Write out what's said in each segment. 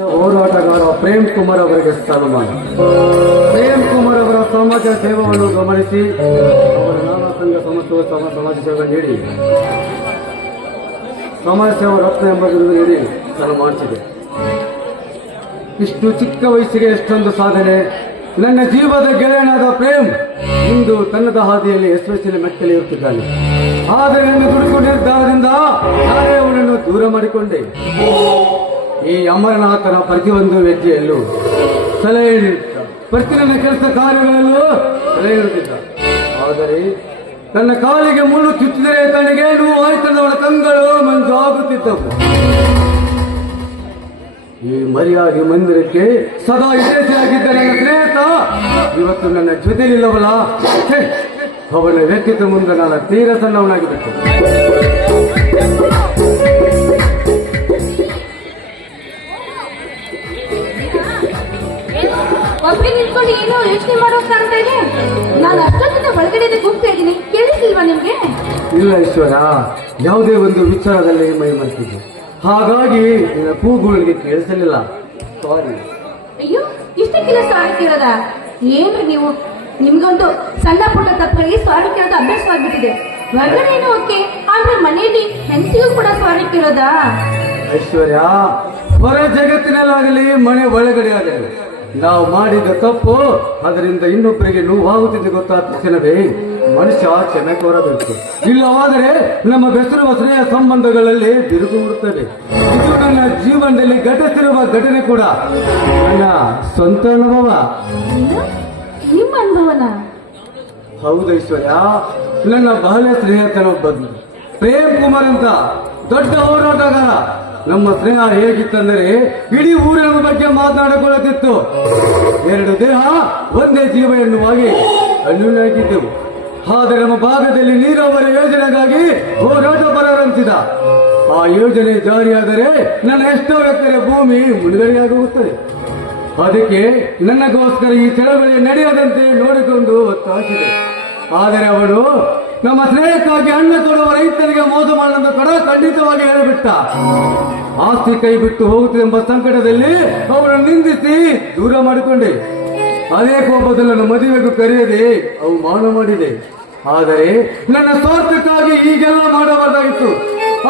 ಹೋರಾಟಗಾರ ಪ್ರೇಮ್ ಕುಮಾರ್ ಅವರಿಗೆ ಸನ್ಮಾನ. ಪ್ರೇಮ್ ಕುಮಾರ್ ಅವರ ಸಮಾಜ ಸೇವೆಯನ್ನು ಗಮನಿಸಿ ಅವರ ನಾನಾ ಸಂಘ ಸಮಸ್ಯೆ ಸಮ ಸಮಾಜ ಸೇವೆ ನೀಡಿ. ಸಮಾಜ ಸೇವಾ ರತ್ನ ಎಂಬ ಬಿರುದು ನೀಡಿ ಸನ್ಮಾನಿಸಿದೆ ಇಷ್ಟು ಚಿಕ್ಕ ವಯಸ್ಸಿಗೆ ಎಷ್ಟೊಂದು ಸಾಧನೆ. ನನ್ನ ಜೀವದ ಗೆಳೆಯನಾದ ಪ್ರೇಮ್ ಇಂದು ತನ್ನದ ಹಾದಿಯಲ್ಲಿ ಯಶಸ್ವಿಯಲ್ಲಿ ಮೆಟ್ಟಲಿ ಇರುತ್ತಿದ್ದಾನೆ. ಆದರೆ ನನ್ನ ದುಡುಕು ನಿರ್ಧಾರದಿಂದ ನಾನೇ ಅವನನ್ನು ದೂರ ಮಾಡಿಕೊಂಡೆ. ಈ ಅಮರನಾಥನ ಪ್ರತಿಯೊಂದು ವ್ಯಕ್ತಿಯಲ್ಲೂ ಸಲಹೆ ನೀಡುತ್ತ ಪ್ರತಿ ನನ್ನ ಕೆಲಸ ಕಾರ್ಯಗಳಲ್ಲೂ ಸಲಹೆ ನೀಡುತ್ತಿದ್ದ ಆದರೆ ತನ್ನ ಕಾಲಿಗೆ ಮುಳ್ಳು ಚುಚ್ಚಿದರೆ ತನಗೆ ನೋವು ಆಯ್ತದವಳ ಕಂಗಳು ಮಂಜು ಆಗುತ್ತಿದ್ದವು. ಈ ಮರ್ಯಾದೆ ಮಂದಿರಕ್ಕೆ ಸದಾ ವಿಶೇಷಿಯಾಗಿದ್ದ ನನ್ನ ಸ್ನೇಹಿತ, ಇವತ್ತು ನನ್ನ ಜೊತೆಲಿಲ್ಲವಲ್ಲ ಅವನ ವ್ಯಕ್ತಿತ್ವ ಮುಂದೆ ನಾನು ತೀರ ಸಣ್ಣವನಾಗಿಬಿಟ್ಟೆ ನಿಂತ್ಕೊಂಡು ಏನೋ ಯೋಚನೆ ಮಾಡೋ ಕಾಣ್ತಾ ಇದೆ. ನಾನು ಅಷ್ಟೊತ್ತಿಂದ ಒಳಗಡೆ ಹೋಗ್ತಾ ಇದ್ದೀನಿ. ಕೇಳಿಸಿಲ್ವಾ ನಿಮ್ಗೆ? ಇಲ್ಲ ಈಶ್ವರ ಯಾವುದೇ ಒಂದು ವಿಚಾರದಲ್ಲಿ ಮೈ ಮರೆತಿದ್ದೆ ಹಾಗಾಗಿ ನಿನ್ನ ಕೂಗುಗಳಿಗೆ ಕೇಳಿಸಲಿಲ್ಲ. ಸಾರಿ ಅಯ್ಯೋ ಇಷ್ಟಕ್ಕೆಲ್ಲ ಸಾರಿ ಕೇಳದ? ಏನು ನೀವು? ನಿಮ್ಗೊಂದು ಸಣ್ಣ ಪುಟ್ಟ ತಪ್ಪಲ್ಲಿ ಸಾರಿ ಕೇಳೋದು ಅಭ್ಯಾಸವಾಗ್ಬಿಟ್ಟಿದೆ ಹೊರಗಡೆ ಏನೋ ಓಕೆ ಆದ್ರೆ ಮನೆಯಲ್ಲಿ ಹೆಂಡತಿಗೂ ಕೂಡ ಸಾರಿ ಕೇಳೋದಾ? ಐಶ್ವರ್ಯ ಹೊರ ಜಗತ್ತಿನಲ್ಲಾಗಲಿ ಮನೆ ಒಳಗಡೆ ಆಗಲಿ. ನಾವು ಮಾಡಿದ ತಪ್ಪು ಅದರಿಂದ ಇನ್ನೊಬ್ಬರಿಗೆ ನೋವಾಗುತ್ತಿದೆ ಗೊತ್ತಾದ ತಕ್ಷಣವೇ ಮನುಷ್ಯ ಕ್ಷಮೆ ಕೋರಬೇಕು ಇಲ್ಲವಾದರೆ ನಮ್ಮ ಬೆಸರುವ ಸ್ನೇಹ ಸಂಬಂಧಗಳಲ್ಲಿ ಬಿರುಕು ಬಿಡುತ್ತವೆ ಇದು ನನ್ನ ಜೀವನದಲ್ಲಿ ಘಟಿಸಿರುವ ಘಟನೆ ಕೂಡ. ನನ್ನ ಸ್ವಂತ ಅನುಭವ? ನಿಮ್ಮ ಅನುಭವನ? ಹೌದು ಐಶ್ವರ್ಯ ನನ್ನ ಬಾಲ್ಯ ಸ್ನೇಹಿತನೊಬ್ಬ ಪ್ರೇಮ್ ಕುಮಾರ್ ಅಂತ ದೊಡ್ಡ ಹೋರಾಟಗಾರ. ನಮ್ಮ ಸ್ನೇಹ ಹೇಗಿತ್ತಂದರೆ ಇಡೀ ಊರಿನ ಬಗ್ಗೆ ಮಾತನಾಡಿಕೊಳ್ಳುತ್ತಿತ್ತು. ಎರಡು ದೇಹ ಒಂದೇ ಜೀವ ಎನ್ನುವಾಗಿ ಅನ್ಯೂನ್ಯಾಗಿದ್ದೆವು ಆದರೆ ನಮ್ಮ ಭಾಗದಲ್ಲಿ ನೀರಾವರಿ ಯೋಜನೆಗಾಗಿ ಹೋರಾಟ ಪ್ರಾರಂಭಿಸಿದ ಆ ಯೋಜನೆ ಜಾರಿಯಾದರೆ ನನ್ನ ಎಷ್ಟೋ ಎಕರೆ ಭೂಮಿ ಮುಳುಗಡೆಯಾಗುತ್ತದೆ. ಅದಕ್ಕೆ ನನ್ನಗೋಸ್ಕರ ಈ ಚಳವಳಿ ನಡೆಯದಂತೆ ನೋಡಿಕೊಂಡು ಒತ್ತಾಯಿಸಿದೆ ಆದರೆ ಅವನು ನಮ್ಮ ಸ್ನೇಹಕ್ಕಾಗಿ ಹಣ್ಣು ಕೊಡುವ ರೈತರಿಗೆ ಮೋಸ ಮಾಡಲು ಕಡ ಖಂಡಿತವಾಗಿ ಹೇಳಿಬಿಟ್ಟ. ಆಸ್ತಿ ಕೈ ಬಿಟ್ಟು ಹೋಗುತ್ತದೆ ಎಂಬ ಸಂಕಟದಲ್ಲಿ ಅವರನ್ನು ನಿಂದಿಸಿ ದೂರ ಮಾಡಿಕೊಂಡೆ. ಅದೇ ಕೋಪದಲ್ಲಿ ನನ್ನ ಮದುವೆಗೂ ಕರೆಯದೆ ಅವಮಾನ ಮಾಡಿದೆ. ಆದರೆ ನನ್ನ ಸ್ವಾರ್ಥಕ್ಕಾಗಿ ಹೀಗೆಲ್ಲ ಮಾಡಬಾರ್ದಾಗಿತ್ತು.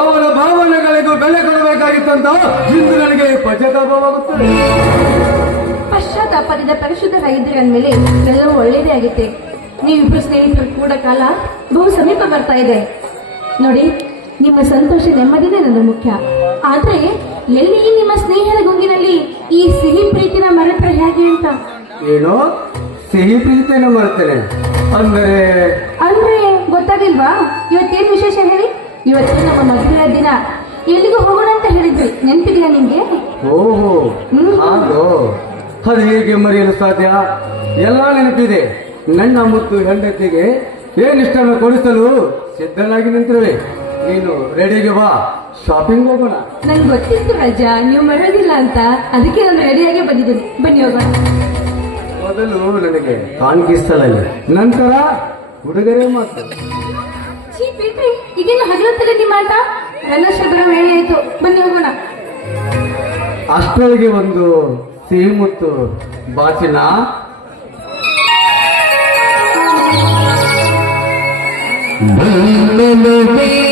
ಅವರ ಭಾವನೆಗಳಿಗೂ ಬೆಲೆ ಕೊಡಬೇಕಾಗಿತ್ತಂತ ಇಂದು ನನಗೆ ಪಶ್ಚಾತ್ತಾಪವಾಗುತ್ತದೆ. ಪಶ್ಚಾತ್ತಾಪದಿಂದ ರೈತರ ಅಂದಮೇಲೆ ಎಲ್ಲವೂ ಒಳ್ಳೆಯದೇ ಆಗುತ್ತೆ. ನೀವಿಬ್ರು ಸ್ನೇಹಿತರು ಕೂಡ ಕಾಲ ಬಹು ಸಮೀಪ ಬರ್ತಾ ಇದೆ. ನೋಡಿ ನಿಮ್ಮ ಸಂತೋಷ ನೆಮ್ಮದಿನೇ ನನ್ನ ಮುಖ್ಯ. ಆದ್ರೆ ಎಲ್ಲಿ ನಿಮ್ಮ ಸ್ನೇಹದ ಗುಂಗಿನಲ್ಲಿ ಈ ಸಿಹಿ ಪ್ರೀತಿನ ಮರೆತರೆ ಹೇಗೆ ಅಂತ? ಏನು? ಸಿಹಿ ಪ್ರೀತಿನ ಮಾಡ್ತೇನೆ ಅಂದರೆ? ಅಂದ್ರೆ ಗೊತ್ತಾಗಿಲ್ವಾ? ಇವತ್ತೇನು ವಿಶೇಷ ಹೇಳಿ? ಇವತ್ತು ನಮ್ಮ ಮದುವೆಯ ದಿನ. ಎಲ್ಲಿಗೂ ಹೋಗೋಣ ಅಂತ ಹೇಳಿದ್ವಿ ನೆನಪಿದೆಯಾ ನಿಮ್ಗೆ? ಓಹೋ ಹಾಗೋ? ಅದು ಹೇಗೆ ಮರೆಯಲು ಸಾಧ್ಯ? ಎಲ್ಲ ನೆನಪಿದೆ. ನನ್ನ ಮುತ್ತು ಹೆಂಡತಿಗೆ ಏನಿಷ್ಟನ್ನು ಕೊಡಿಸಲು ಸಿದ್ಧನಾಗಿ ನಿಂತಿರುವೆ. ನೀನು ರೆಡಿಗೆ ಬಾ. ಶಾಪಿಂಗ್ ಹೋಗೋಣ. ನಂಗೆ ಗೊತ್ತಿತ್ತು ರಜಾ ನೀವು ಮರೆಯೋದಿಲ್ಲ ಅಂತ. ಅದಕ್ಕೆ ನಾನು ರೆಡಿಯಾಗಿ ಬಂದಿದ್ದೀನಿ. ಬನ್ನಿ ಹೋಗೋಣ. ಮೊದಲು ನನಗೆ ಕಾಣಿಸ್ತಲ್ಲ ನಂತರ ಹುಡುಗರೇ ಮಾತು. ಛೀ ಬಿಡ್ರಿ. ಈಗೇನು ಹಗಲತ್ತಲ್ಲ ನಿಮ್ಮ ಆಟ ನನ್ನ ಶಬರ ವೇಳೆ ಆಯ್ತು. ಬನ್ನಿ ಹೋಗೋಣ. ಅಷ್ಟರೊಳಗೆ ಒಂದು ಸಿಹಿ ಮುತ್ತು. ಬಾಚಿನ Amen.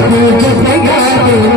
ಈ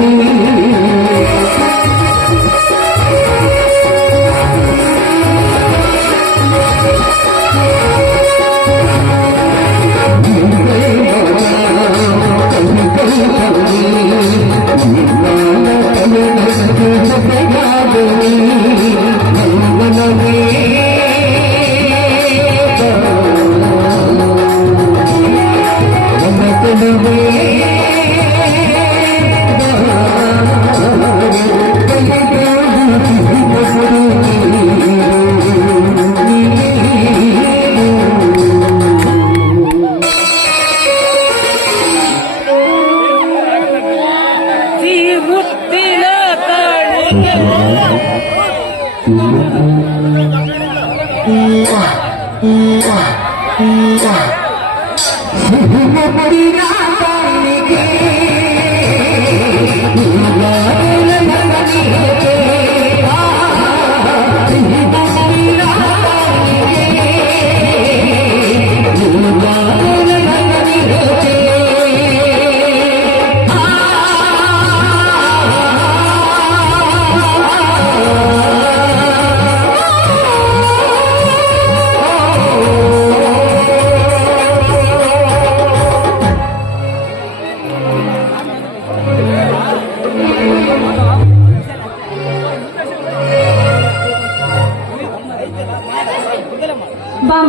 Mwah, mwah, mwah.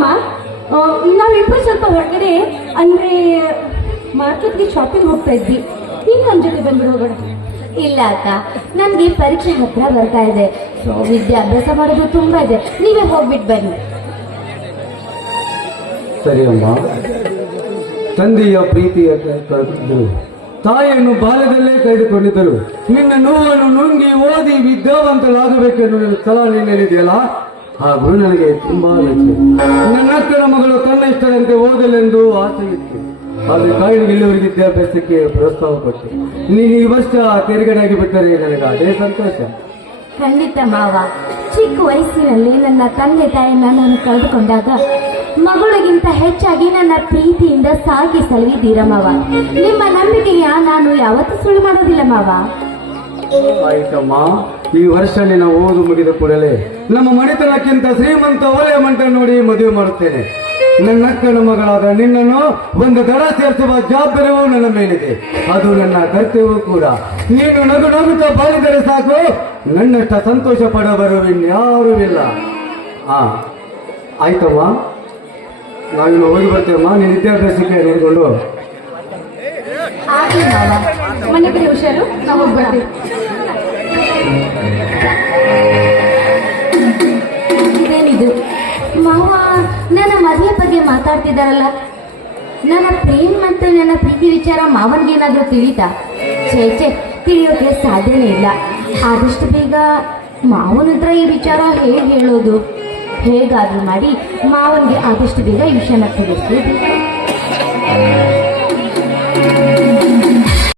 ಬಾಮ ಆ, ನಾವಿಬ್ರು ಸ್ವಲ್ಪ ಹೊರಗಡೆ ಅಂದ್ರೆ ಮಾರ್ಕೆಟ್ಗೆ ಶಾಪಿಂಗ್ ಹೋಗ್ತಾ ಇದ್ವಿ. ನೀನು ನಮ್ ಜೊತೆ ಬಂದ್ಬಿಡು ಹೋಗೋಣ. ಇಲ್ಲ ಅಕ್ಕ ನನ್ಗೆ ಪರೀಕ್ಷೆ ಹತ್ರ ಬರ್ತಾ ಇದೆ. ಸೊ ವಿದ್ಯಾಭ್ಯಾಸ ಮಾಡೋದು ತುಂಬಾ ಇದೆ. ನೀವೇ ಹೋಗ್ಬಿಟ್ಟು ಬನ್ನಿ. ಸರಿ ಅಮ್ಮ. ತಂದೆಯ ಪ್ರೀತಿಯ ತಾಯಿಯನ್ನು ಬಾಲ್ಯದಲ್ಲೇ ಕಳೆದುಕೊಂಡಿದ್ದರು. ನಿನ್ನ ನೋವನ್ನು ನುಂಗಿ ಓದಿ ವಿದ್ಯಾವಂತರಾಗಬೇಕೆಂದು ಸಲಹೆ ನೀನೇನಿದೆಯಲ್ಲ ಆ ಗುರು ನನಗೆ ತುಂಬಾ ನನ್ನ ಅಕ್ಕನ ಮಗಳು ತನ್ನ ಇಷ್ಟದಂತೆ ಓದಲೆಂದು ಆಸೆ ಇತ್ತು. ಆದರೆ ಕಾಯಿಲೆ ಇಲ್ಲಿವರೆಗೆ ವಿದ್ಯಾಭ್ಯಾಸಕ್ಕೆ ಪ್ರೋತ್ಸಾಹ ಕೊಟ್ಟು. ನೀನು ಈ ವರ್ಷ ತೆರೆಗಡೆಯಾಗಿ ಬಿಟ್ಟರೆ ನನಗೆ ಅದೇ ಸಂತೋಷ. ಖಂಡಿತ ಮಾವ. ಚಿಕ್ಕ ವಯಸ್ಸಿನಲ್ಲಿ ನನ್ನ ತಂದೆ ತಾಯಿ ನಾನು ಕಳೆದುಕೊಂಡಾಗ ಮಗಳಿಗಿಂತ ಹೆಚ್ಚಾಗಿ ನನ್ನ ಪ್ರೀತಿಯಿಂದ ಸಾಕಿ ಸಲಹಿದ್ದೀರ ಮಾವ. ನಿಮ್ಮ ನಂಬಿಕೆಯ ನಾನು ಯಾವತ್ತೂ ಸುಳ್ಳು ಮಾಡೋದಿಲ್ಲ ಮಾವ. ಆಯ್ತಮ್ಮ. ಈ ವರ್ಷ ನಿನ್ನ ಓದು ಮುಗಿದ ಕೂಡಲೇ ನಮ್ಮ ಮನೆತನಕ್ಕಿಂತ ಶ್ರೀಮಂತ ಒಳ್ಳೆಯ ಮಂಟ ನೋಡಿ ಮದುವೆ ಮಾಡುತ್ತೇನೆ. ನನ್ನ ಅಕ್ಕನ ಮಗಳಾದ ನಿನ್ನನ್ನು ಒಂದು ದಡ ಸೇರಿಸುವ ಜವಾಬ್ದಾರಿಯೂ ನನ್ನ ಮೇಲಿದೆ. ಅದು ನನ್ನ ಕರ್ತವ್ಯವೂ ಕೂಡ. ನೀನು ನಗು ನಗುತ್ತಾ ಬಾಳಿದರೆ ಸಾಕು. ನನ್ನಷ್ಟ ಸಂತೋಷ ಪಡಬರು ಇನ್ಯಾರೂ ಇಲ್ಲ. ಆ ಆಯ್ತಮ್ಮ ನಾವಿನ್ನು ಹೋಗಿ ಬರ್ತೇವಮ್ಮ. ನೀನು ವಿದ್ಯಾಭ್ಯಾಸಕ್ಕೆ ನೋಡಿಕೊಂಡು ಮನೆ ಹುಷಾರು. ನಾವು ನನ್ನ ಮದುವೆ ಬಗ್ಗೆ ಮಾತಾಡ್ತಿದ್ದಾರಲ್ಲ ನನ್ನ ಪ್ರೇಮ್ ಮತ್ತು ನನ್ನ ಪ್ರೀತಿ ವಿಚಾರ ಮಾವನ್ಗೇನಾದ್ರೂ ತಿಳಿತಾ? ಛೇ ಛೇ, ತಿಳಿಯೋಕೆ ಸಾಧ್ಯನೇ ಇಲ್ಲ. ಆದಷ್ಟು ಬೇಗ ಮಾವನ ಹತ್ರ ಈ ವಿಚಾರ ಹೇಗೆ ಹೇಳೋದು? ಹೇಗಾದ್ರೂ ಮಾಡಿ ಮಾವನ್ಗೆ ಆದಷ್ಟು ಬೇಗ ಈ ವಿಷಯನ ತಿಳಿಸ್ಬೇಕು